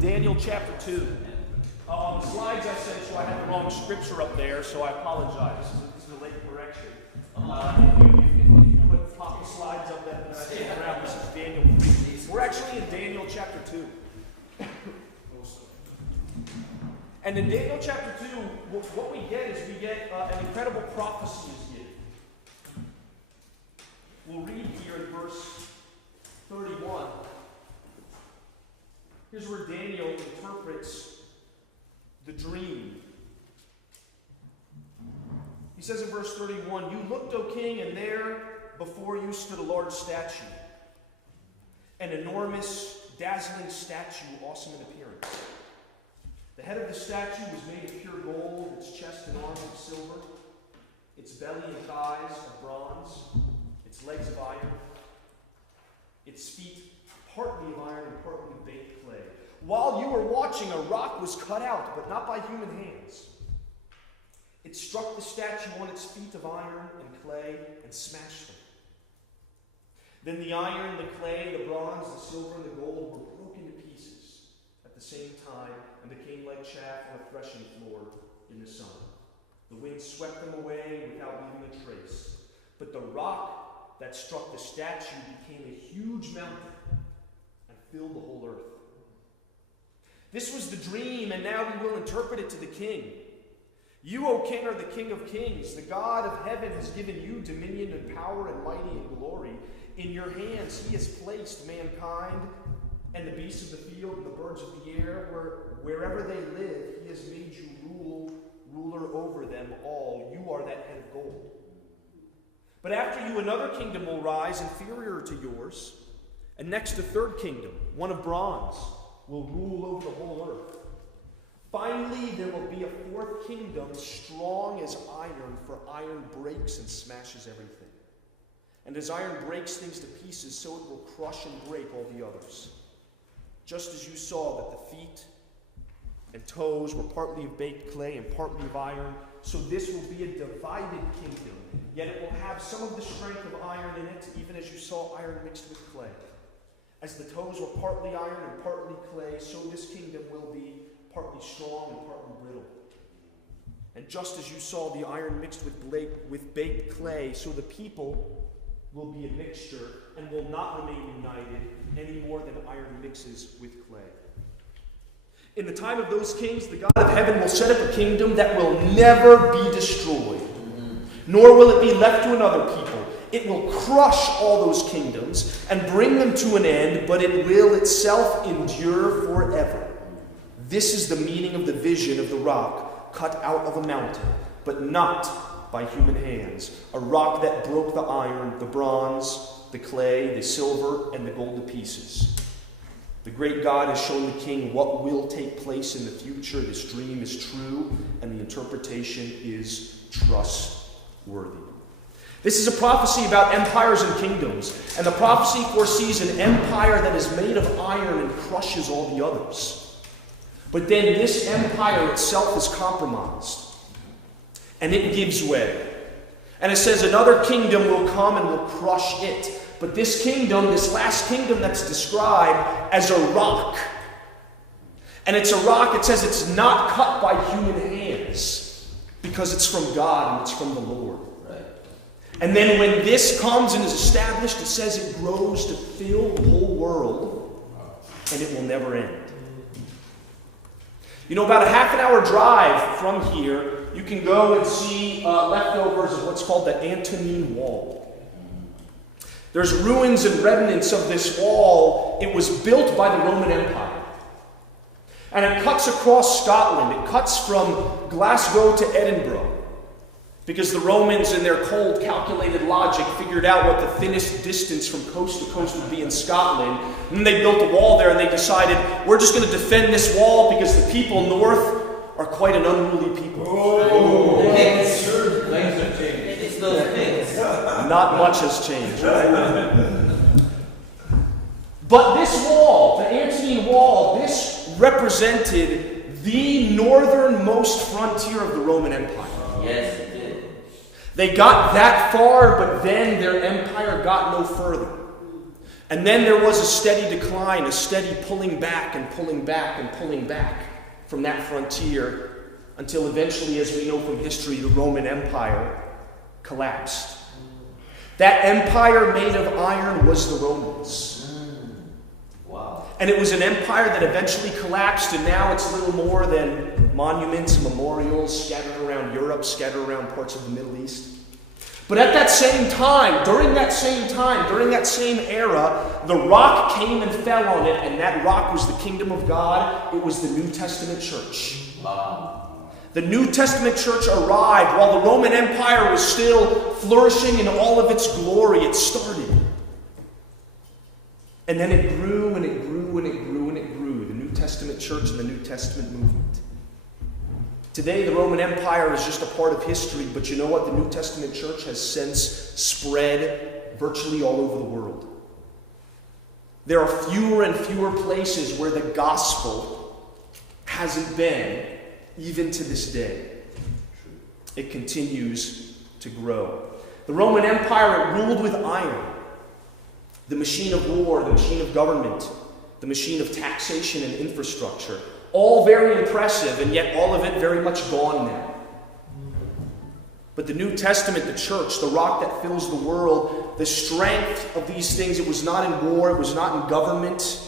Daniel chapter 2. On the slides I sent you, I had the wrong scripture up there, so I apologize. This is a late correction. If you pop the slides up that I came around, this is Daniel 3. We're actually in Daniel chapter 2. And in Daniel chapter 2, what we get is we get an incredible prophecy is given. We'll read here in verse 31. Here's where Daniel interprets the dream. He says in verse 31, "You looked, O king, and there before you stood a large statue, an enormous, dazzling statue, awesome in appearance. The head of the statue was made of pure gold, its chest and arms of silver, its belly and thighs of bronze, its legs of iron, its feet partly of iron and partly of baked clay. While you were watching, a rock was cut out, but not by human hands. It struck the statue on its feet of iron and clay and smashed them. Then the iron, the clay, the bronze, the silver, and the gold were broken to pieces at the same time and became like chaff on a threshing floor in the sun. The wind swept them away without leaving a trace. But the rock that struck the statue became a huge mountain and filled the whole earth. This was the dream, and now we will interpret it to the king. You, O king, are the King of kings. The God of heaven has given you dominion and power and mighty and glory. In your hands he has placed mankind and the beasts of the field and the birds of the air. Wherever they live, he has made you ruler over them all. You are that head of gold. But after you another kingdom will rise, inferior to yours, and next a third kingdom, one of bronze, will rule over the whole earth. Finally, there will be a fourth kingdom, strong as iron, for iron breaks and smashes everything. And as iron breaks things to pieces, so it will crush and break all the others. Just as you saw that the feet and toes were partly of baked clay and partly of iron, so this will be a divided kingdom. Yet it will have some of the strength of iron in it, even as you saw iron mixed with clay. As the toes were partly iron and partly clay, so this kingdom will be partly strong and partly brittle. And just as you saw the iron mixed with baked clay, so the people will be a mixture and will not remain united any more than iron mixes with clay. In the time of those kings, the God of heaven will set up a kingdom that will never be destroyed, nor will it be left to another people. It will crush all those kingdoms and bring them to an end, but it will itself endure forever. This is the meaning of the vision of the rock cut out of a mountain, but not by human hands. A rock that broke the iron, the bronze, the clay, the silver, and the gold to pieces. The great God has shown the king what will take place in the future. This dream is true, and the interpretation is trustworthy. This is a prophecy about empires and kingdoms, and the prophecy foresees an empire that is made of iron and crushes all the others. But then this empire itself is compromised, and it gives way. And it says another kingdom will come and will crush it. But this kingdom, this last kingdom that's described as a rock. And it's a rock, it says it's not cut by human hands, because it's from God and it's from the Lord. And then when this comes and is established, it says it grows to fill the whole world, and it will never end. You know, about a half an hour drive from here, you can go and see leftovers of what's called the Antonine Wall. There's ruins and remnants of this wall. It was built by the Roman Empire. And it cuts across Scotland. It cuts from Glasgow to Edinburgh. Because the Romans, in their cold, calculated logic, figured out what the thinnest distance from coast to coast would be in Scotland. And then they built a wall there, and they decided, we're just going to defend this wall because the people north are quite an unruly people. Things have changed. It's those things. Not much has changed, right? But this wall, the Antonine Wall, this represented the northernmost frontier of the Roman Empire. Yes, it did. They got that far, but then their empire got no further. And then there was a steady decline, a steady pulling back and pulling back and pulling back from that frontier until eventually, as we know from history, the Roman Empire collapsed. That empire made of iron was the Romans. Wow. And it was an empire that eventually collapsed, and now it's little more than monuments and memorials scattered around Europe, scattered around parts of the Middle East. But at that same time, during that same era, the rock came and fell on it, and that rock was the kingdom of God. It was the New Testament church. Wow. The New Testament church arrived while the Roman Empire was still flourishing in all of its glory. It started. And then it grew and it grew and it grew and it grew. The New Testament church and the New Testament movement. Today, the Roman Empire is just a part of history, but you know what? The New Testament church has since spread virtually all over the world. There are fewer and fewer places where the gospel hasn't been, even to this day. It continues to grow. The Roman Empire, it ruled with iron. The machine of war, the machine of government, the machine of taxation and infrastructure. All very impressive, and yet all of it very much gone now. But the New Testament, the church, the rock that fills the world, the strength of these things, it was not in war, it was not in government.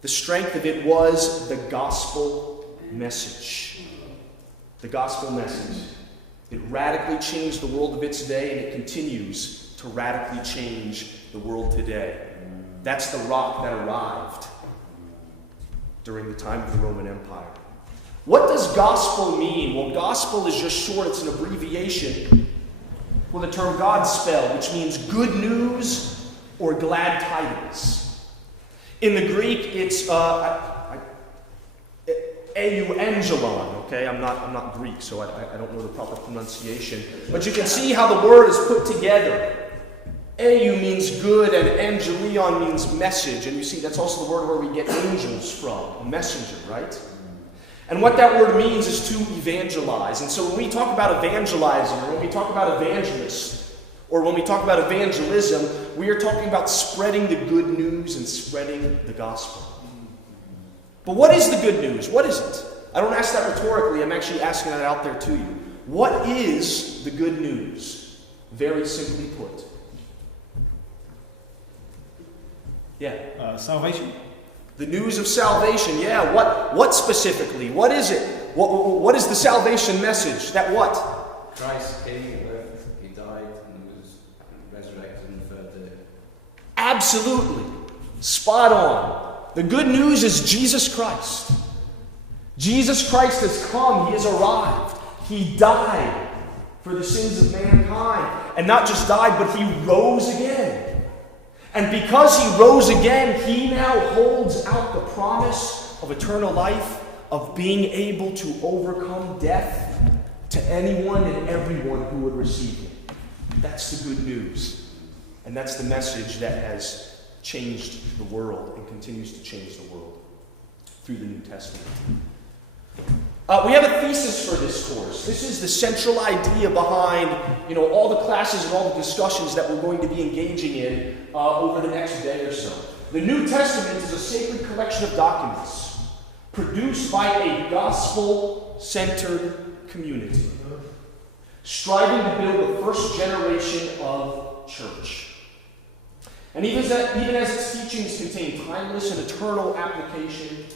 The strength of it was the gospel message. The gospel message. It radically changed the world of its day, and it continues to radically change the world today. That's the rock that arrived during the time of the Roman Empire. What does gospel mean? Well, gospel is just short, it's an abbreviation for the term Godspell, which means good news or glad tidings. In the Greek, it's euangelon, okay? I'm not Greek, so I don't know the proper pronunciation. But you can see how the word is put together. Eu means good, and angelion means message. And you see, that's also the word where we get angels from, a messenger, right? And what that word means is to evangelize. And so when we talk about evangelizing, or when we talk about evangelists, or when we talk about evangelism, we are talking about spreading the good news and spreading the gospel. But what is the good news? What is it? I don't ask that rhetorically. I'm actually asking that out there to you. What is the good news? Very simply put. Yeah. Salvation. The news of salvation. Yeah. What specifically? What is it? What is the salvation message? That what? Christ came on earth, he died, and was resurrected on the third day. Absolutely. Spot on. The good news is Jesus Christ. Jesus Christ has come. He has arrived. He died for the sins of mankind. And not just died, but he rose again. And because he rose again, he now holds out the promise of eternal life, of being able to overcome death to anyone and everyone who would receive him. That's the good news. And that's the message that has changed the world and continues to change the world through the New Testament. We have a thesis for this course. This is the central idea behind, all the classes and all the discussions that we're going to be engaging in over the next day or so. The New Testament is a sacred collection of documents produced by a gospel-centered community, striving to build the first generation of church. And even as its teachings contain timeless and eternal application,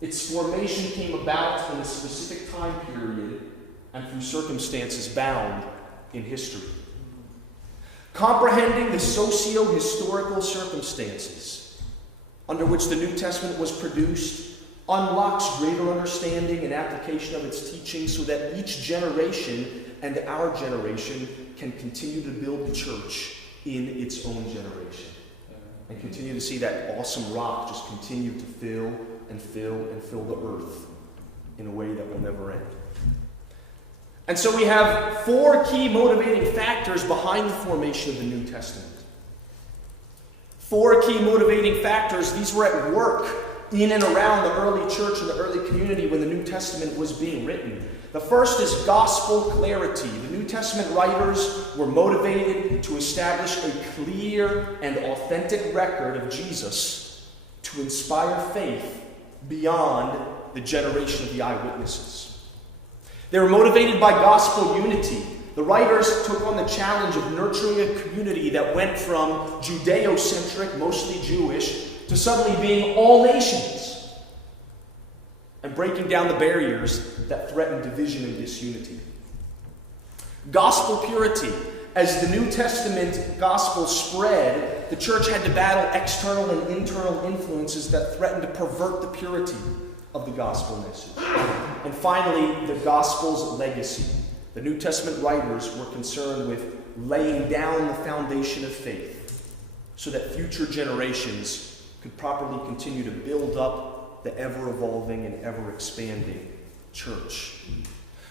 its formation came about in a specific time period and through circumstances bound in history. Comprehending the socio-historical circumstances under which the New Testament was produced unlocks greater understanding and application of its teachings so that each generation and our generation can continue to build the church in its own generation and continue to see that awesome rock just continue to fill and fill and fill the earth in a way that will never end. And so we have 4 key motivating factors behind the formation of the New Testament. 4 key motivating factors. These were at work in and around the early church and the early community when the New Testament was being written. The first is gospel clarity. The New Testament writers were motivated to establish a clear and authentic record of Jesus to inspire faith beyond the generation of the eyewitnesses. They were motivated by gospel unity. The writers took on the challenge of nurturing a community that went from Judeo-centric, mostly Jewish, to suddenly being all nations, and breaking down the barriers that threaten division and disunity. Gospel purity. As the New Testament gospel spread, the church had to battle external and internal influences that threatened to pervert the purity of the gospel message. And finally, the gospel's legacy. The New Testament writers were concerned with laying down the foundation of faith so that future generations could properly continue to build up the ever-evolving and ever-expanding church.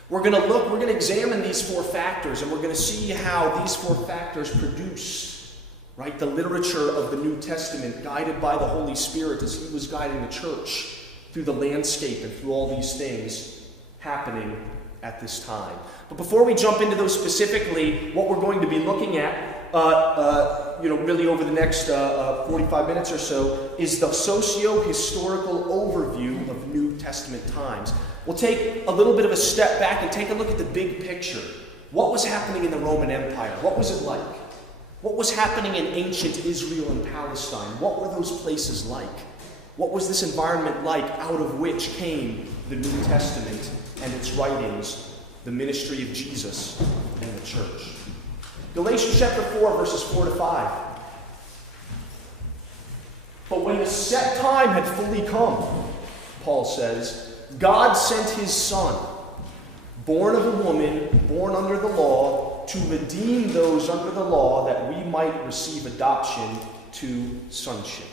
We're going to examine these four factors, and we're going to see how these four factors produce, right, the literature of the New Testament, guided by the Holy Spirit as he was guiding the church through the landscape and through all these things happening at this time. But before we jump into those specifically, what we're going to be looking at, really over the next 45 minutes or so, is the socio-historical overview of New Testament times. We'll take a little bit of a step back and take a look at the big picture. What was happening in the Roman Empire? What was it like? What was happening in ancient Israel and Palestine? What were those places like? What was this environment like out of which came the New Testament and its writings, the ministry of Jesus and the church? Galatians chapter 4, verses 4 to 5. But when the set time had fully come, Paul says, God sent his Son, born of a woman, born under the law, to redeem those under the law, that we might receive adoption to sonship.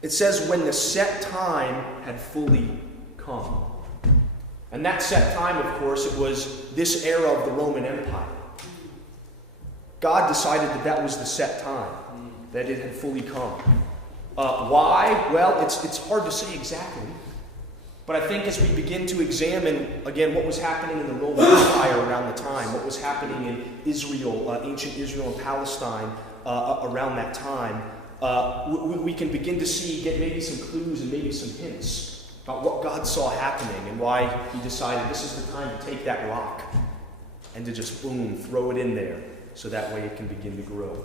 It says, when the set time had fully come. And that set time, of course, it was this era of the Roman Empire. God decided that that was the set time, that it had fully come. Why? Well, it's hard to say exactly. But I think as we begin to examine, again, what was happening in the Roman Empire around the time, what was happening in Israel, ancient Israel and Palestine around that time, we can begin to get maybe some clues and maybe some hints about what God saw happening and why he decided this is the time to take that rock and to just, boom, throw it in there so that way it can begin to grow.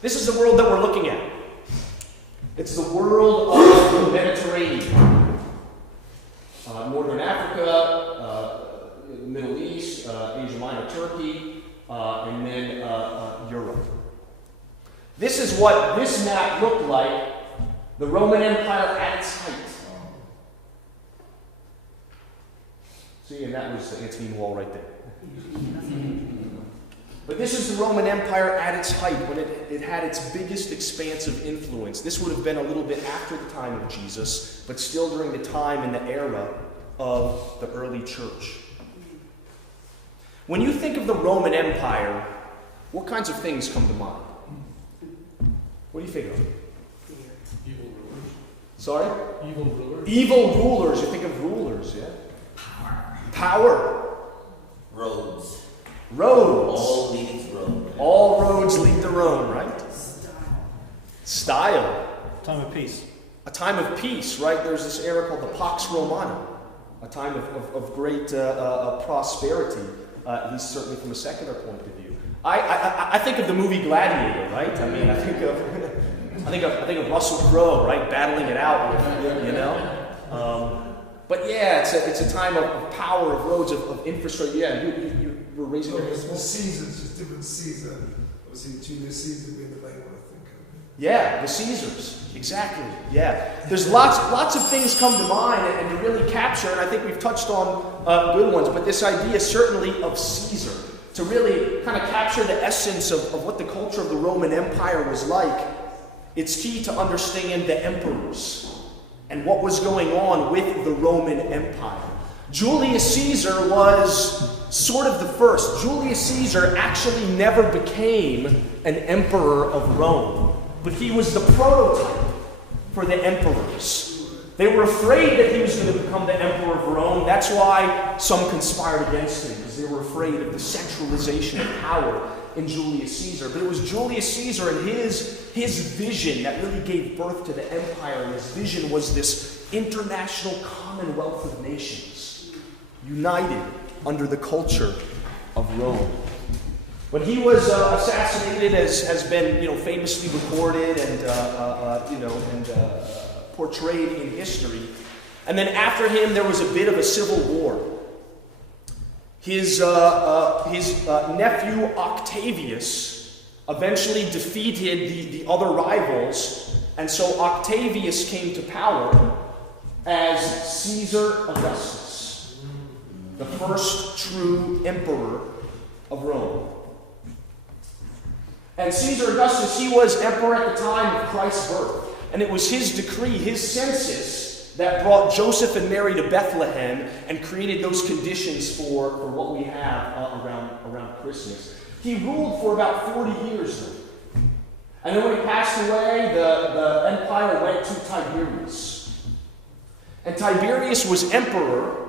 This is the world that we're looking at. It's the world of the Mediterranean. Northern Africa, Middle East, Asia Minor, Turkey, and then Europe. This is what this map looked like, the Roman Empire at its height. See, and that was the Antonian Wall right there. But this is the Roman Empire at its height, when it had its biggest expanse of influence. This would have been a little bit after the time of Jesus, but still during the time and the era of the early church. When you think of the Roman Empire, what kinds of things come to mind? What do you think of? Evil rulers. Sorry? Evil rulers. Evil rulers. You think of rulers, yeah? Power. Roads. Roads. All leading to Rome. All roads lead to Rome, right? Style. Time of peace. A time of peace, right? There's this era called the Pax Romana, a time of great prosperity, at least certainly from a secular point of view. I think of the movie Gladiator, right? I mean, I think of Russell Crowe, right, battling it out, you know. But yeah, it's a time of power, of roads, of infrastructure. Yeah, you were raising your hand. The seasons, just different season. Obviously, Julius Caesar being the main one, I think. Yeah, the Caesars. Exactly. Yeah. There's lots of things come to mind and to really capture, and I think we've touched on good ones, but this idea certainly of Caesar, to really kind of capture the essence of what the culture of the Roman Empire was like, it's key to understand the emperors and what was going on with the Roman Empire. Julius Caesar was sort of the first. Julius Caesar actually never became an emperor of Rome. but he was the prototype for the emperors. They were afraid that he was going to become the emperor of Rome. That's why some conspired against him, because they were afraid of the centralization of power in Julius Caesar. But it was Julius Caesar and his vision that really gave birth to the empire. And his vision was this international commonwealth of nations, united under the culture of Rome. When he was assassinated, as has been famously recorded and portrayed in history, and then after him there was a bit of a civil war. His nephew Octavius eventually defeated the other rivals, and so Octavius came to power as Caesar Augustus, the first true emperor of Rome. And Caesar Augustus, he was emperor at the time of Christ's birth. And it was his decree, his census, that brought Joseph and Mary to Bethlehem and created those conditions for what we have around Christmas. He ruled for about 40 years, though. And then when he passed away, the empire went to Tiberius. And Tiberius was emperor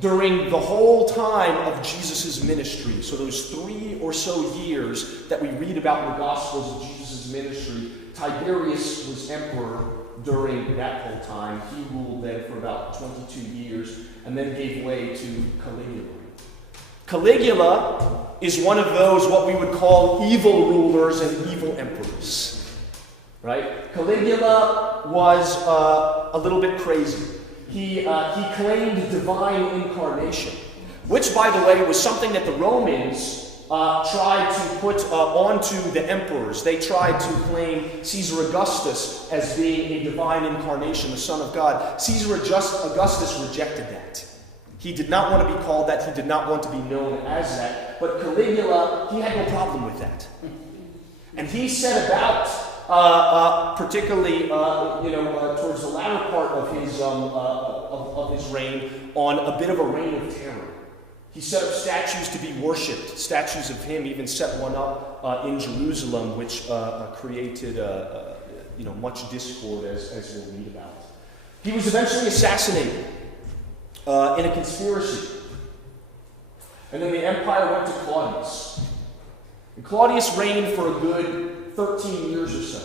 during the whole time of Jesus' ministry. So those 3 or so years that we read about in the Gospels of Jesus' ministry, Tiberius was emperor during that whole time. He ruled then for about 22 years and then gave way to Caligula. Caligula is one of those what we would call evil rulers and evil emperors. Right? Caligula was a little bit crazy. He claimed divine incarnation, which, by the way, was something that the Romans tried to put onto the emperors. They tried to claim Caesar Augustus as being a divine incarnation, the Son of God. Caesar Augustus rejected that. He did not want to be called that. He did not want to be known as that. But Caligula, he had no problem with that. And he set about, particularly towards the latter part of his reign, on a bit of a reign of terror. He set up statues to be worshipped. Statues of him, even set one up in Jerusalem, which created much discord, as we'll read about. He was eventually assassinated in a conspiracy. And then the empire went to Claudius. And Claudius reigned for a good 13 years or so.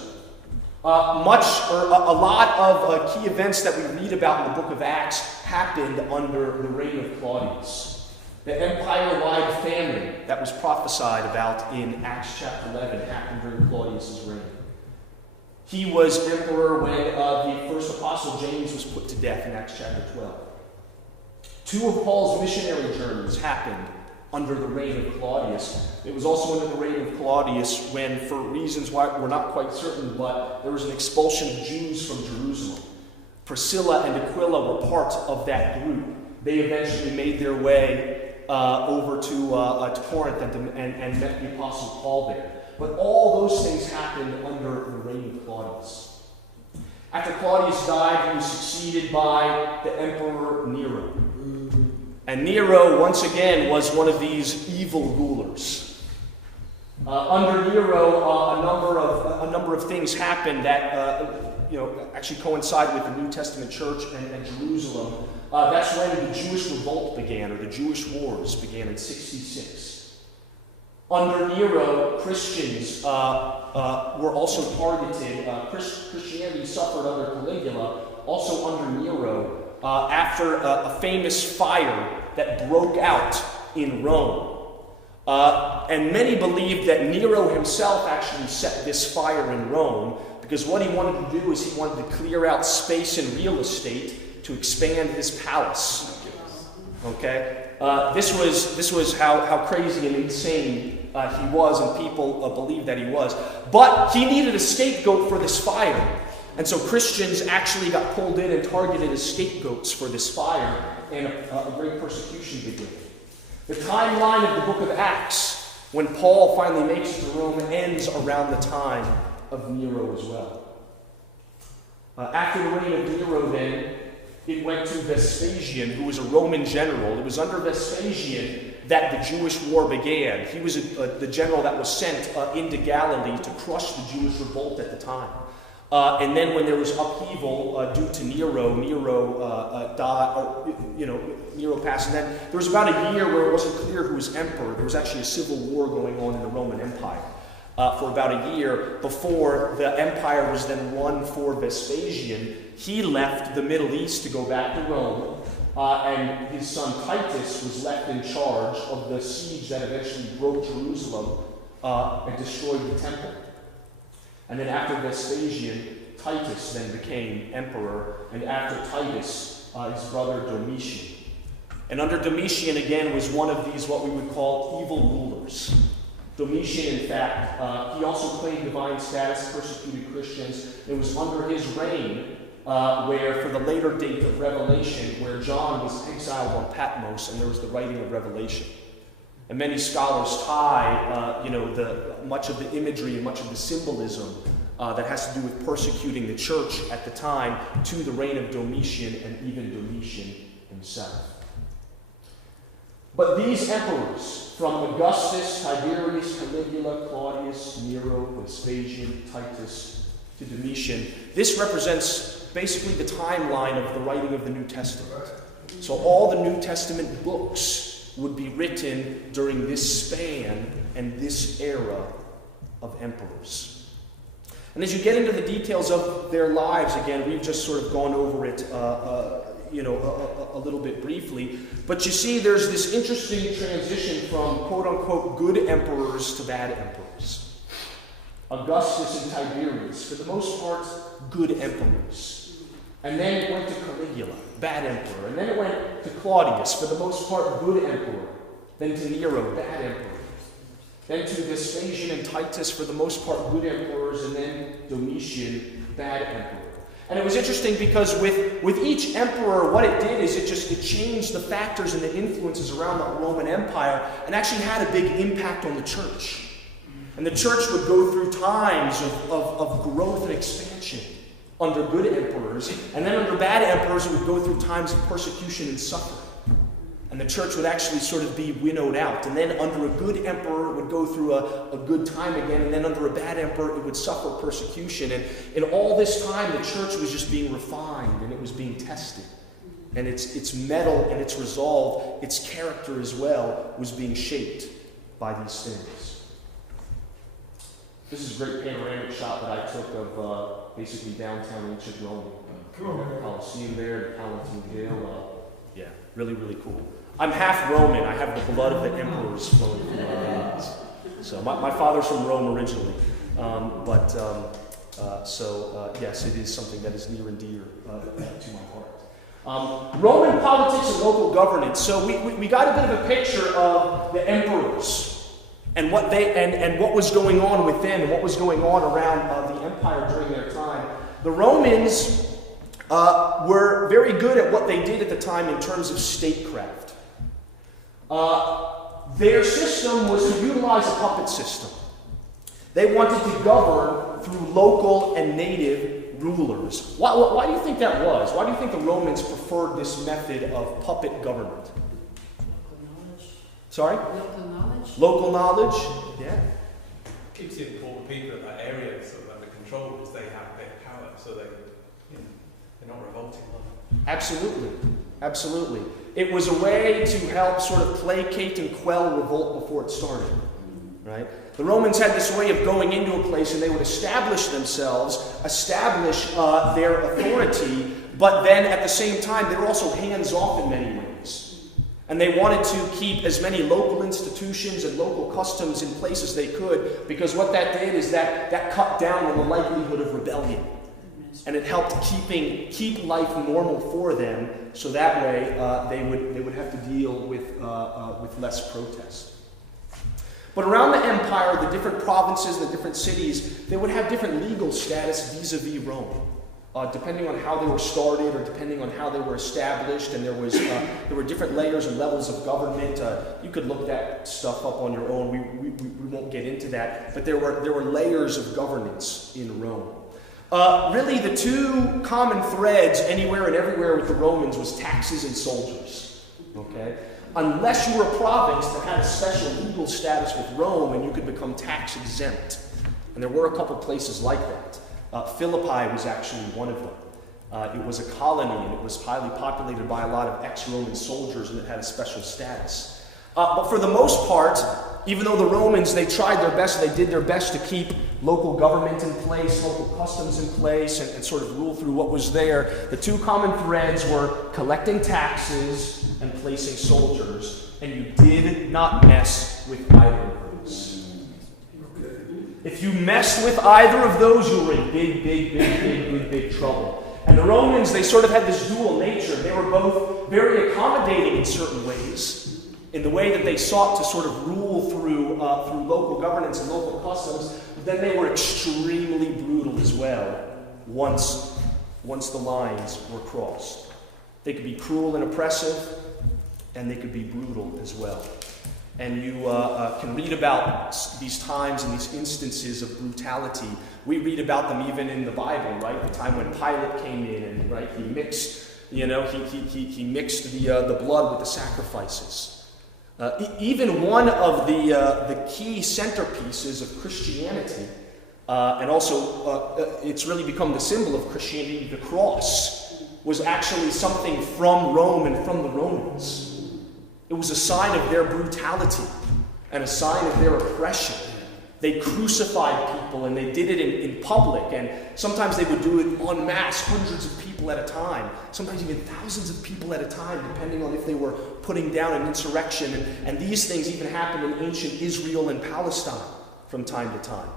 A lot of key events that we read about in the book of Acts happened under the reign of Claudius. The empire-wide famine that was prophesied about in Acts chapter 11 happened during Claudius' reign. He was emperor when the first apostle James was put to death in Acts chapter 12. 2 of Paul's missionary journeys happened under the reign of Claudius. It was also under the reign of Claudius when, for reasons why we're not quite certain, but there was an expulsion of Jews from Jerusalem. Priscilla and Aquila were part of that group. They eventually made their way over to Corinth and met the Apostle Paul there. But all those things happened under the reign of Claudius. After Claudius died, he was succeeded by the Emperor Nero. And Nero, once again, was one of these evil rulers. Under Nero, a number of things happened that actually coincide with the New Testament church and Jerusalem. That's when the Jewish revolt began, or the Jewish wars began in 66. Under Nero, Christians were also targeted. Christianity suffered under Caligula, also under Nero, after a famous fire that broke out in Rome. And many believed that Nero himself actually set this fire in Rome, because what he wanted to do is he wanted to clear out space and real estate to expand his palace. Okay? This was how crazy and insane he was, and people believed that he was. But he needed a scapegoat for this fire. And so Christians actually got pulled in and targeted as scapegoats for this fire, and a great persecution began. The timeline of the book of Acts, when Paul finally makes it to Rome, ends around the time of Nero as well. After the reign of Nero, then, it went to Vespasian, who was a Roman general. It was under Vespasian that the Jewish war began. He was the general that was sent into Galilee to crush the Jewish revolt at the time. And then when there was upheaval due to Nero died, Nero passed, and then there was about a year where it wasn't clear who was emperor. There was actually a civil war going on in the Roman Empire for about a year before the empire was then won for Vespasian. He left the Middle East to go back to Rome, and his son Titus was left in charge of the siege that eventually broke Jerusalem and destroyed the temple. And then after Vespasian, Titus then became emperor, and after Titus, his brother Domitian. And under Domitian, again, was one of these what we would call evil rulers. Domitian, in fact, he also claimed divine status, persecuted Christians. It was under his reign where, for the later date of Revelation, where John was exiled on Patmos, and there was the writing of Revelation. And many scholars tie, much of the imagery and much of the symbolism that has to do with persecuting the church at the time to the reign of Domitian and even Domitian himself. But these emperors, from Augustus, Tiberius, Caligula, Claudius, Nero, Vespasian, Titus, to Domitian, this represents basically the timeline of the writing of the New Testament. So all the New Testament books would be written during this span and this era of emperors. And as you get into the details of their lives, again, we've just sort of gone over it a little bit briefly, but you see there's this interesting transition from quote-unquote good emperors to bad emperors. Augustus and Tiberius, for the most part, good emperors. And then it went to Caligula, bad emperor. And then it went to Claudius, for the most part, good emperor. Then to Nero, bad emperor. Then to Vespasian and Titus, for the most part, good emperors. And then Domitian, bad emperor. And it was interesting because with each emperor, what it did is it changed the factors and the influences around the Roman Empire and actually had a big impact on the church. And the church would go through times of growth and expansion under good emperors, and then under bad emperors it would go through times of persecution and suffering. And the church would actually sort of be winnowed out. And then under a good emperor it would go through a good time again, and then under a bad emperor it would suffer persecution. And in all this time the church was just being refined, and it was being tested. And its mettle and its resolve, its character as well, was being shaped by these things. This is a great panoramic shot that I took of basically downtown ancient Rome. Colosseum there, the Palatine Hill. Yeah, really, really cool. I'm half Roman. I have the blood of the emperors flowing through my veins. So my father's from Rome originally. Yes, it is something that is near and dear to my heart. Roman politics and local governance. So we got a bit of a picture of the emperors and what was going on with them and what was going on around the empire during their time. The Romans were very good at what they did at the time in terms of statecraft. Their system was to utilize a puppet system. They wanted to govern through local and native rulers. Why do you think that was? Why do you think the Romans preferred this method of puppet government? Local knowledge. Sorry? Local knowledge. Local knowledge? Yeah. Keeps the important people in that area sort of under control because they have their power, so they're not revolting. Absolutely. Absolutely. It was a way to help sort of placate and quell revolt before it started. Right? The Romans had this way of going into a place and they would establish themselves, establish their authority, but then at the same time they were also hands-off in many ways. And they wanted to keep as many local institutions and local customs in place as they could, because what that did is that cut down on the likelihood of rebellion. And it helped keep life normal for them, so that way they would have to deal with less protest. But around the empire, the different provinces, the different cities, they would have different legal status vis-a-vis Rome, depending on how they were started or depending on how they were established. And there were different layers and levels of government. You could look that stuff up on your own. We won't get into that. But there were layers of governance in Rome. Really, the two common threads anywhere and everywhere with the Romans was taxes and soldiers. Okay. unless you were a province that had a special legal status with Rome and you could become tax exempt. And there were a couple places like that. Philippi was actually one of them. It was a colony, and it was highly populated by a lot of ex-Roman soldiers, and it had a special status. But for the most part, even though the Romans, they tried their best, they did their best to keep local government in place, local customs in place, and sort of rule through what was there, the two common threads were collecting taxes and placing soldiers, and you did not mess with either of those. If you messed with either of those, you were in big trouble. And the Romans, they sort of had this dual nature. They were both very accommodating in certain ways, in the way that they sought to sort of rule through local governance and local customs, but then they were extremely brutal as well once the lines were crossed. They could be cruel and oppressive, and they could be brutal as well. And you can read about these times and these instances of brutality. We read about them even in the Bible, right? The time when Pilate came in and, right, he mixed, he mixed the blood with the sacrifices. Even one of the key centerpieces of Christianity, and also it's really become the symbol of Christianity, the cross, was actually something from Rome and from the Romans. It was a sign of their brutality and a sign of their oppression. They crucified people, and they did it in public, and sometimes they would do it en masse, hundreds of people at a time, sometimes even thousands of people at a time, depending on if they were putting down an insurrection. And these things even happened in ancient Israel and Palestine from time to time.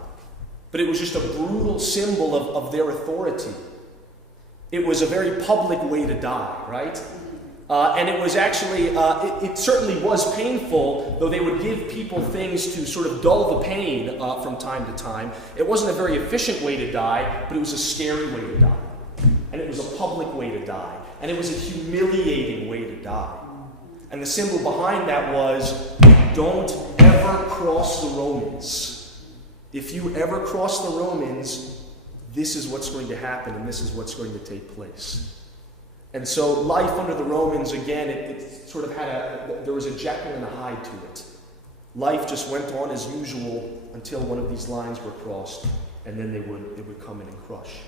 But it was just a brutal symbol of their authority. It was a very public way to die, right? And it was actually, it certainly was painful, though they would give people things to sort of dull the pain from time to time. It wasn't a very efficient way to die, but it was a scary way to die. And it was a public way to die. And it was a humiliating way to die. And the symbol behind that was, don't ever cross the Romans. If you ever cross the Romans, this is what's going to happen, and this is what's going to take place. And so life under the Romans, again, it sort of there was a Jekyll and a Hyde to it. Life just went on as usual until one of these lines were crossed, and then they would come in and crush.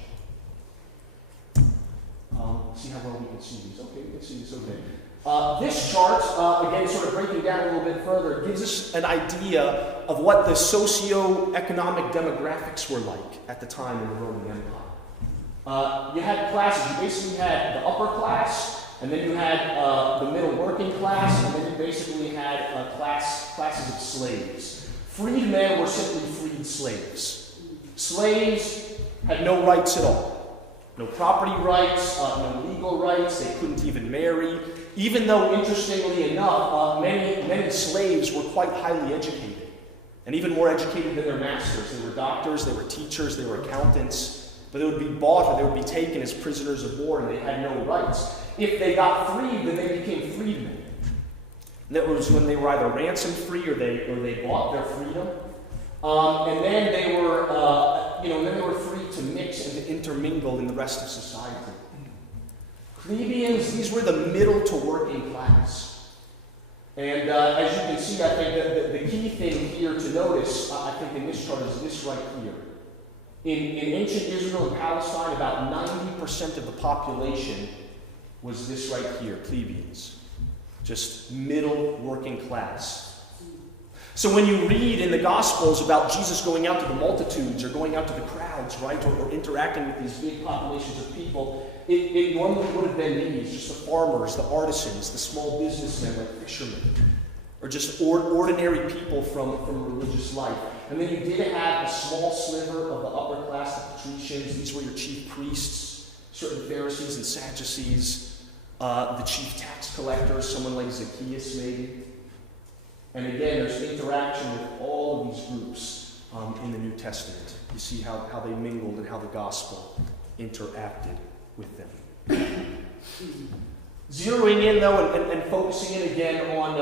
See how well we can see these? Okay, we can see this, okay. This chart, again, sort of breaking down a little bit further, gives us an idea of what the socio-economic demographics were like at the time in the Roman Empire. You had classes. You basically had the upper class, and then you had the middle working class, and then you basically had classes of slaves. Freedmen were simply freed slaves. Slaves had no rights at all. No property rights, no legal rights. They couldn't even marry. Even though, interestingly enough, many slaves were quite highly educated, and even more educated than their masters. They were doctors, they were teachers, they were accountants. But they would be bought or they would be taken as prisoners of war, and they had no rights. If they got freed, then they became freedmen. And that was when they were either ransomed free or they bought their freedom. And then they were free to mix and to intermingle in the rest of society. Plebeians, these were the middle to working class. And as you can see, I think the key thing here to notice, I think in this chart, is this right here. In ancient Israel and Palestine, about 90% of the population was this right here, plebeians. Just middle working class. So when you read in the Gospels about Jesus going out to the multitudes or going out to the crowds, right, or interacting with these big populations of people, it normally would have been these, just the farmers, the artisans, the small businessmen like fishermen, or just ordinary people from religious life. And then you did have a small sliver of the upper class, the patricians. These were your chief priests, certain Pharisees and Sadducees, the chief tax collectors, someone like Zacchaeus maybe. And again, there's interaction with all of these groups in the New Testament. You see how they mingled and how the gospel interacted with them. Zeroing in, though, and focusing in again on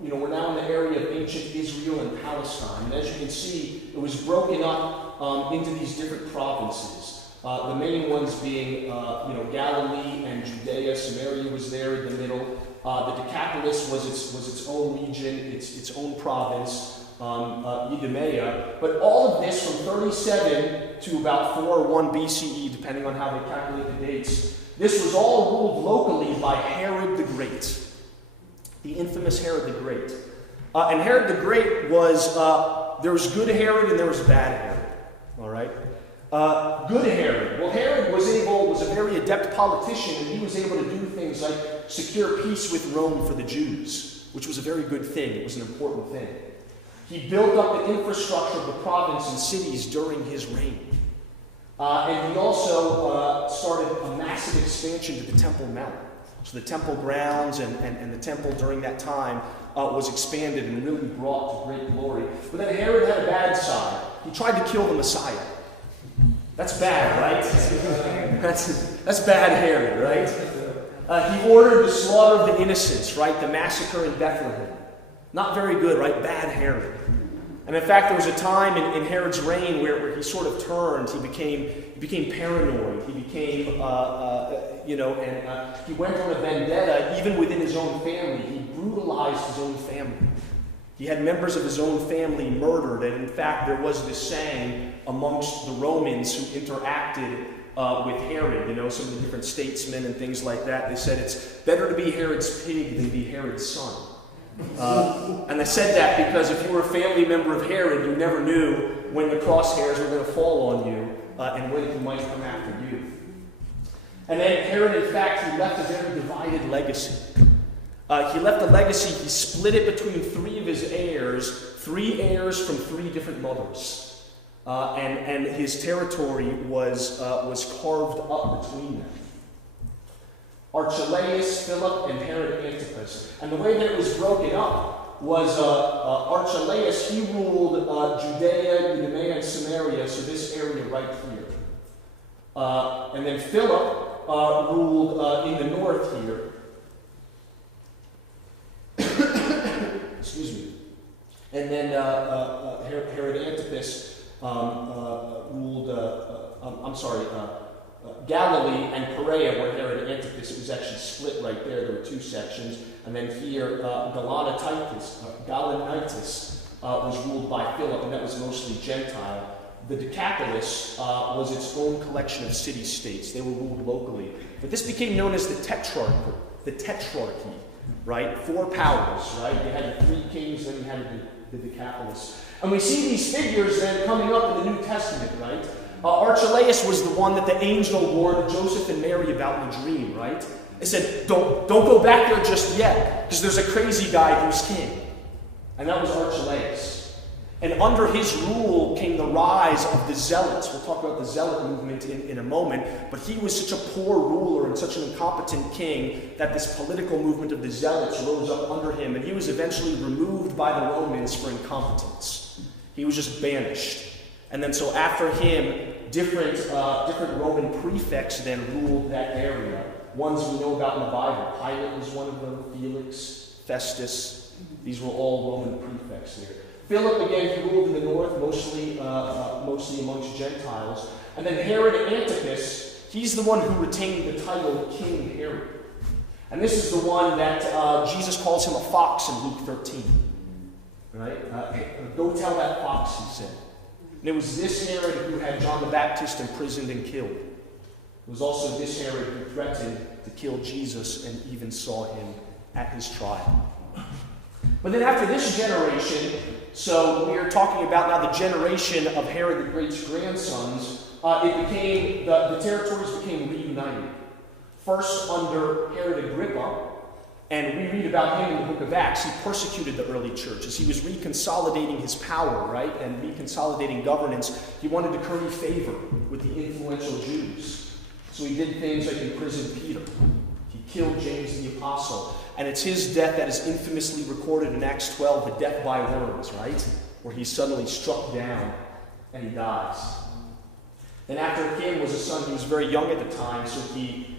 we're now in the area of ancient Israel and Palestine. And as you can see, it was broken up into these different provinces. The main ones being, Galilee and Judea. Samaria was there in the middle. The Decapolis was its own region, its own province, Idumea. But all of this from 37 to about 401 BCE, depending on how they calculate the dates, this was all ruled locally by Herod the Great, the infamous Herod the Great. And Herod the Great was, there was good Herod and there was bad Herod, all right? Good Herod. Well, Herod was a very adept politician, and he was able to do things like secure peace with Rome for the Jews, which was a very good thing. It was an important thing. He built up the infrastructure of the province and cities during his reign. And he also started a massive expansion to the Temple Mount. So the temple grounds and the temple during that time was expanded and really brought to great glory. But then Herod had a bad side. He tried to kill the Messiah. That's bad, right? That's bad Herod, right? He ordered the slaughter of the innocents, right? The massacre in Bethlehem. Not very good, right? Bad Herod. And in fact, there was a time in Herod's reign where he sort of turned. He became paranoid. He became, he went on a vendetta even within his own family. He brutalized his own family. He had members of his own family murdered. And in fact, there was this saying amongst the Romans who interacted with Herod, some of the different statesmen and things like that. They said it's better to be Herod's pig than be Herod's son. And they said that because if you were a family member of Herod, you never knew when the crosshairs were going to fall on you and when he might come after you. And then Herod, in fact, he left a very divided legacy. He left a legacy, he split it between three of his heirs, three heirs from three different mothers. And his territory was carved up between them. Archelaus, Philip, and Herod Antipas. And the way that it was broken up was Archelaus, he ruled Judea, Idumea, and Samaria, so this area right here. And then Philip ruled in the north here. Excuse me. And then Herod Antipas ruled, Galilee and Perea, where Herod Antipas, it was actually split right there. There were two sections. And then here, Gaulonitis was ruled by Philip, and that was mostly Gentile. The Decapolis was its own collection of city-states. They were ruled locally. But this became known as the Tetrarchy, right? 4 powers, right? You had the 3 kings, then you had the Decapolis. And we see these figures then coming up in the New Testament, right? Archelaus was the one that the angel warned Joseph and Mary about in a dream, right? It said, don't go back there just yet, because there's a crazy guy who's king. And that was Archelaus. And under his rule came the rise of the Zealots. We'll talk about the Zealot movement in a moment. But he was such a poor ruler and such an incompetent king that this political movement of the Zealots rose up under him. And he was eventually removed by the Romans for incompetence. He was just banished. And then so after him, different Roman prefects then ruled that area. Ones we know about in the Bible. Pilate was one of them, Felix, Festus. These were all Roman prefects there. Philip, again, he ruled in the north, mostly amongst Gentiles. And then Herod Antipas, he's the one who retained the title of King Herod. And this is the one that Jesus calls him a fox in Luke 13. Right? Go tell that fox, he said. And it was this Herod who had John the Baptist imprisoned and killed. It was also this Herod who threatened to kill Jesus and even saw him at his trial. But then after this generation, so we are talking about now the generation of Herod the Great's grandsons, the territories became reunited. First under Herod Agrippa, and we read about him in the book of Acts. He persecuted the early church as he was reconsolidating his power, right, and reconsolidating governance. He wanted to curry favor with the influential Jews. So he did things like imprison Peter. He killed James the Apostle. And it's his death that is infamously recorded in Acts 12, the death by worms, right? Where he's suddenly struck down and he dies. Then after him was a son, he was very young at the time, so he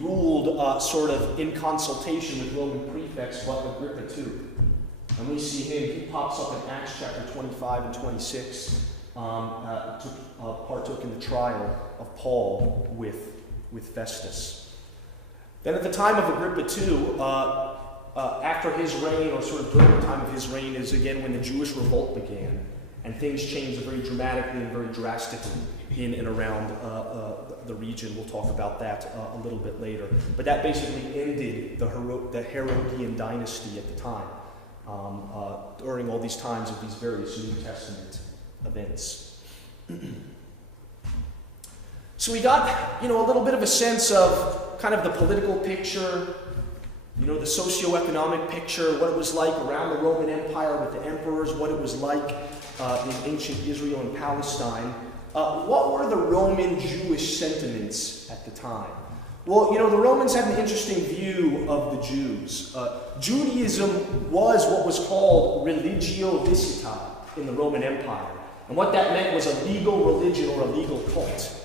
ruled sort of in consultation with Roman prefects, but Agrippa too. And we see him, he pops up in Acts chapter 25 and 26, partook in the trial of Paul with Festus. Then at the time of Agrippa II, after his reign, or sort of during the time of his reign, is again when the Jewish revolt began, and things changed very dramatically and very drastically in and around the region. We'll talk about that a little bit later. But that basically ended the Herodian dynasty at the time, during all these times of these various New Testament events. So we got, a little bit of a sense of kind of the political picture, the socioeconomic picture, what it was like around the Roman Empire with the emperors, what it was like in ancient Israel and Palestine. What were the Roman Jewish sentiments at the time? Well, the Romans had an interesting view of the Jews. Judaism was what was called religio licita in the Roman Empire. And what that meant was a legal religion or a legal cult.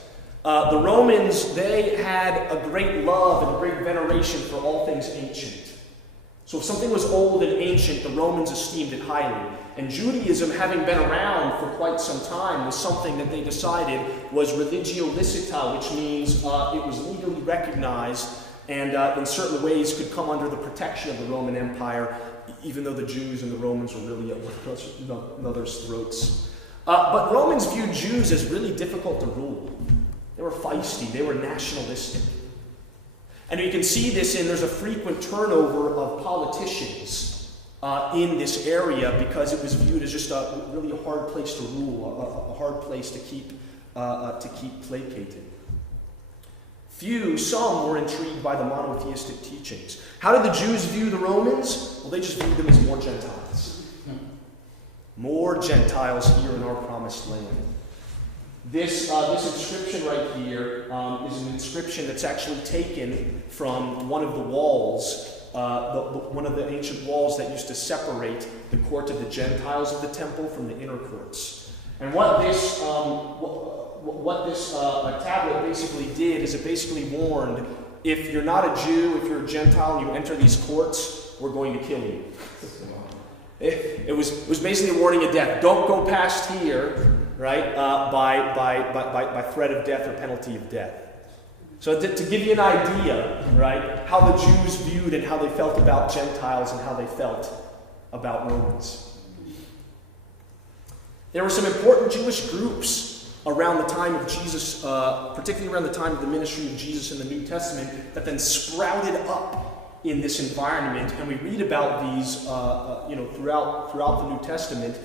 The Romans, they had a great love and a great veneration for all things ancient. So if something was old and ancient, the Romans esteemed it highly. And Judaism, having been around for quite some time, was something that they decided was religio licita, which means it was legally recognized and in certain ways could come under the protection of the Roman Empire, even though the Jews and the Romans were really at one another's throats. But Romans viewed Jews as really difficult to rule. They were feisty, they were nationalistic. And you can see this there's a frequent turnover of politicians in this area because it was viewed as just a really hard place to rule, a hard place to keep placated. Some were intrigued by the monotheistic teachings. How did the Jews view the Romans? Well, they just viewed them as more Gentiles. More Gentiles here in our promised land. This inscription right here is an inscription that's actually taken from one of the walls, one of the ancient walls that used to separate the court of the Gentiles of the temple from the inner courts. And what this tablet basically did is it basically warned, if you're not a Jew, if you're a Gentile, and you enter these courts, we're going to kill you. It was basically a warning of death. Don't go past here, right, by threat of death or penalty of death. So to give you an idea, right, how the Jews viewed and how they felt about Gentiles and how they felt about Romans. There were some important Jewish groups around the time of Jesus, particularly around the time of the ministry of Jesus in the New Testament, that then sprouted up in this environment, and we read about these, throughout the New Testament.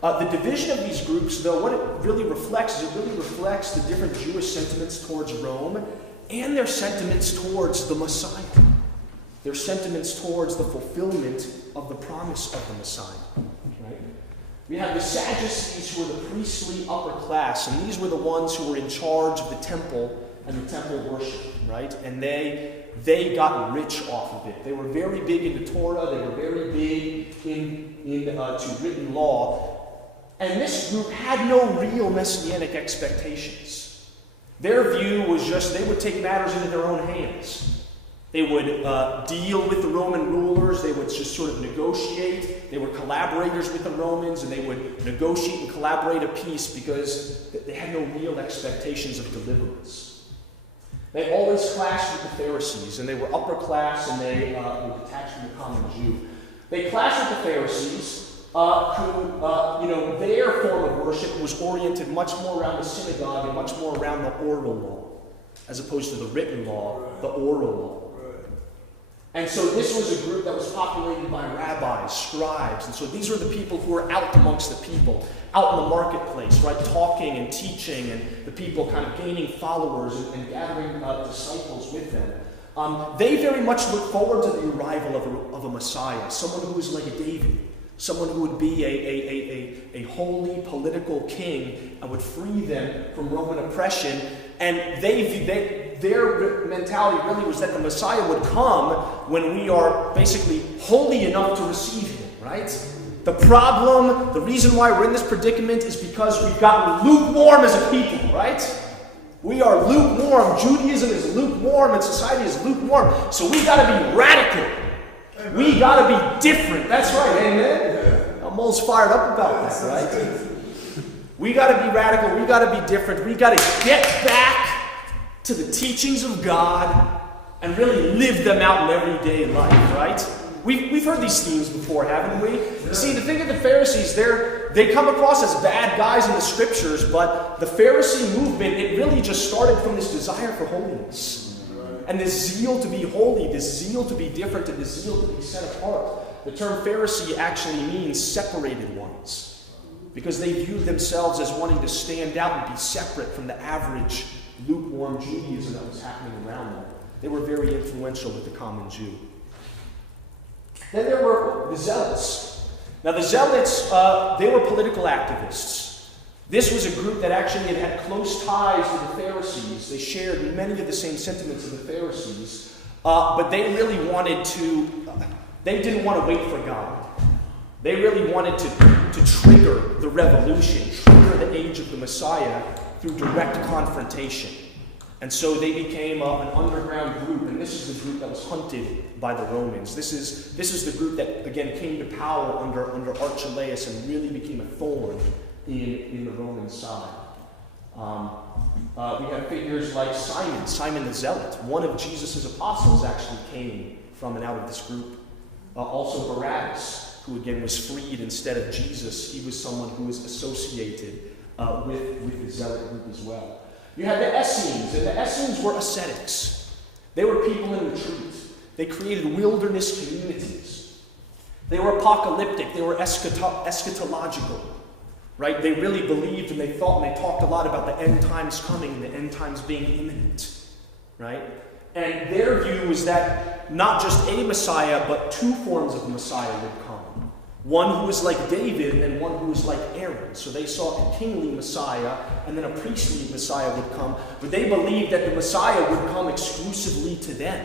The division of these groups, though, what it really reflects the different Jewish sentiments towards Rome and their sentiments towards the Messiah, their sentiments towards the fulfillment of the promise of the Messiah. Right? We have the Sadducees, who were the priestly upper class, and these were the ones who were in charge of the temple and the temple worship, right? And they got rich off of it. They were very big into Torah. They were very big to written law. And this group had no real messianic expectations. Their view was just they would take matters into their own hands. They would deal with the Roman rulers. They would just sort of negotiate. They were collaborators with the Romans, and they would negotiate and collaborate a peace because they had no real expectations of deliverance. They always clashed with the Pharisees, and they were upper class, and they were detached from the common Jew. They clashed with the Pharisees, who, their form of worship was oriented much more around the synagogue and much more around the oral law, as opposed to the written law, the oral law. And so this was a group that was populated by rabbis, scribes, and so these were the people who were out amongst the people, out in the marketplace, right, talking and teaching, and the people kind of gaining followers and gathering disciples with them. They very much looked forward to the arrival of a Messiah, someone who was like a David, someone who would be a holy political king and would free them from Roman oppression. And their mentality really was that the Messiah would come when we are basically holy enough to receive him, right? The problem, the reason why we're in this predicament is because we've gotten lukewarm as a people, right? We are lukewarm. Judaism is lukewarm and society is lukewarm. So we got to be radical. We got to be different. That's right, amen? I'm almost fired up about that, right? We got to be radical. We got to be different. We got to get back to the teachings of God and really live them out in everyday life, right? We've heard these themes before, haven't we? See, the thing of the Pharisees, they come across as bad guys in the scriptures, but the Pharisee movement, it really just started from this desire for holiness. And this zeal to be holy, this zeal to be different, and this zeal to be set apart. The term Pharisee actually means separated ones, because they viewed themselves as wanting to stand out and be separate from the average lukewarm Judaism that was happening around them. They were very influential with the common Jew. Then there were the Zealots. Now the Zealots, they were political activists. This was a group that actually had close ties to the Pharisees. They shared many of the same sentiments of the Pharisees, but they really wanted to, they didn't want to wait for God. They really wanted to trigger the revolution, trigger the age of the Messiah through direct confrontation. And so they became an underground group, and this is the group that was hunted by the Romans. This is the group that, again, came to power under Archelaus and really became a thorn in the Roman side. We have figures like Simon the Zealot. One of Jesus' apostles actually came from and out of this group. Also Barabbas, who again was freed instead of Jesus. He was someone who was associated with the Zealot group as well. You had the Essenes, and the Essenes were ascetics. They were people in retreat. They created wilderness communities. They were apocalyptic. They were eschatological. Right? They really believed and they thought and they talked a lot about the end times coming and the end times being imminent. Right? And their view was that not just a Messiah, but two forms of Messiah would come. One who was like David and one who was like Aaron. So they saw a kingly Messiah and then a priestly Messiah would come. But they believed that the Messiah would come exclusively to them.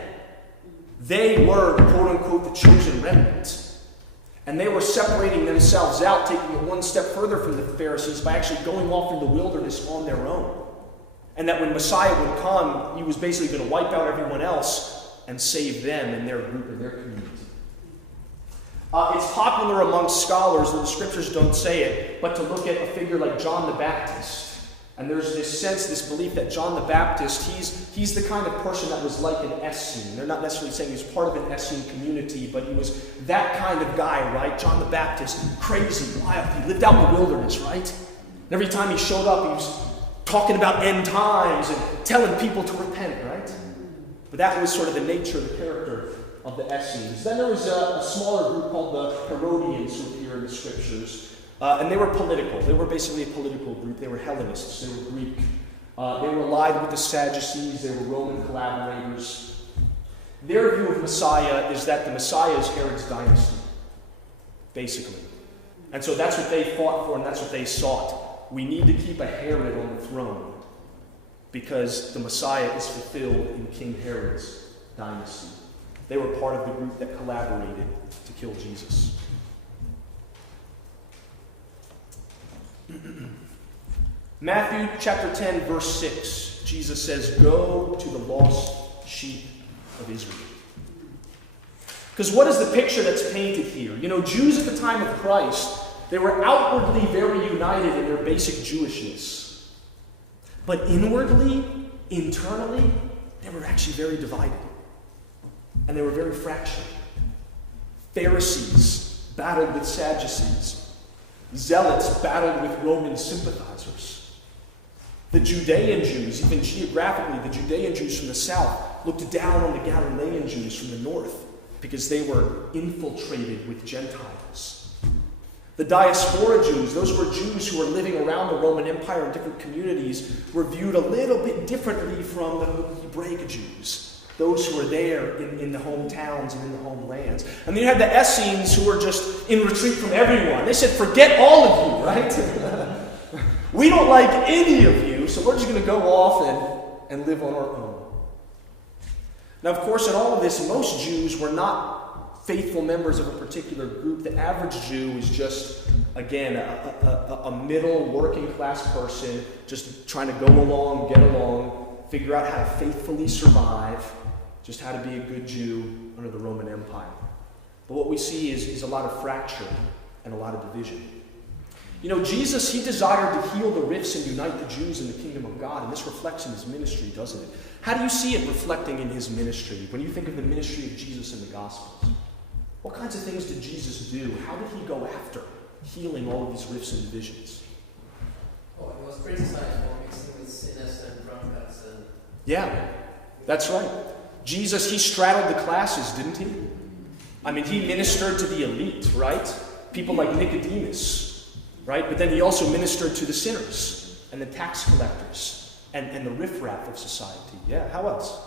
They were, quote-unquote, the chosen remnant. And they were separating themselves out, taking it one step further from the Pharisees by actually going off in the wilderness on their own. And that when Messiah would come, he was basically going to wipe out everyone else and save them and their group and their community. It's popular amongst scholars, though the scriptures don't say it, but to look at a figure like John the Baptist. And there's this sense, this belief that John the Baptist, he's the kind of person that was like an Essene. They're not necessarily saying he was part of an Essene community, but he was that kind of guy, right? John the Baptist, crazy, wild. He lived out in the wilderness, right? And every time he showed up, he was talking about end times and telling people to repent, right? But that was sort of the nature of the character of the Essenes. Then there was a smaller group called the Herodians who appear in the scriptures. And they were political. They were basically a political group. They were Hellenists. They were Greek. They were allied with the Sadducees. They were Roman collaborators. Their view of Messiah is that the Messiah is Herod's dynasty, basically. And so that's what they fought for and that's what they sought. We need to keep a Herod on the throne because the Messiah is fulfilled in King Herod's dynasty. They were part of the group that collaborated to kill Jesus. Matthew chapter 10, verse 6, Jesus says, "Go to the lost sheep of Israel." Because what is the picture that's painted here? You know, Jews at the time of Christ, they were outwardly very united in their basic Jewishness. But inwardly, internally, they were actually very divided. And they were very fractured. Pharisees battled with Sadducees. Zealots battled with Roman sympathizers. The Judean Jews, even geographically, the Judean Jews from the south looked down on the Galilean Jews from the north because they were infiltrated with Gentiles. The diaspora Jews, those were Jews who were living around the Roman Empire in different communities, were viewed a little bit differently from the Hebraic Jews. Those who were there in the hometowns and in the homelands. And then you had the Essenes who were just in retreat from everyone. They said, forget all of you, right? We don't like any of you, so we're just going to go off and live on our own. Now, of course, in all of this, most Jews were not faithful members of a particular group. The average Jew is just, again, a middle working class person just trying to go along, get along, figure out how to faithfully survive, just how to be a good Jew under the Roman Empire. But what we see is a lot of fracture and a lot of division. You know, Jesus, he desired to heal the rifts and unite the Jews in the kingdom of God, and this reflects in his ministry, doesn't it? How do you see it reflecting in his ministry when you think of the ministry of Jesus in the Gospels? What kinds of things did Jesus do? How did he go after healing all of these rifts and divisions? Oh, he was criticized for mixing with sinners and drunkards and... Yeah, that's right. Jesus, he straddled the classes, didn't he? I mean, he ministered to the elite, right? People like Nicodemus, right? But then he also ministered to the sinners and the tax collectors and the riffraff of society. Yeah, how else?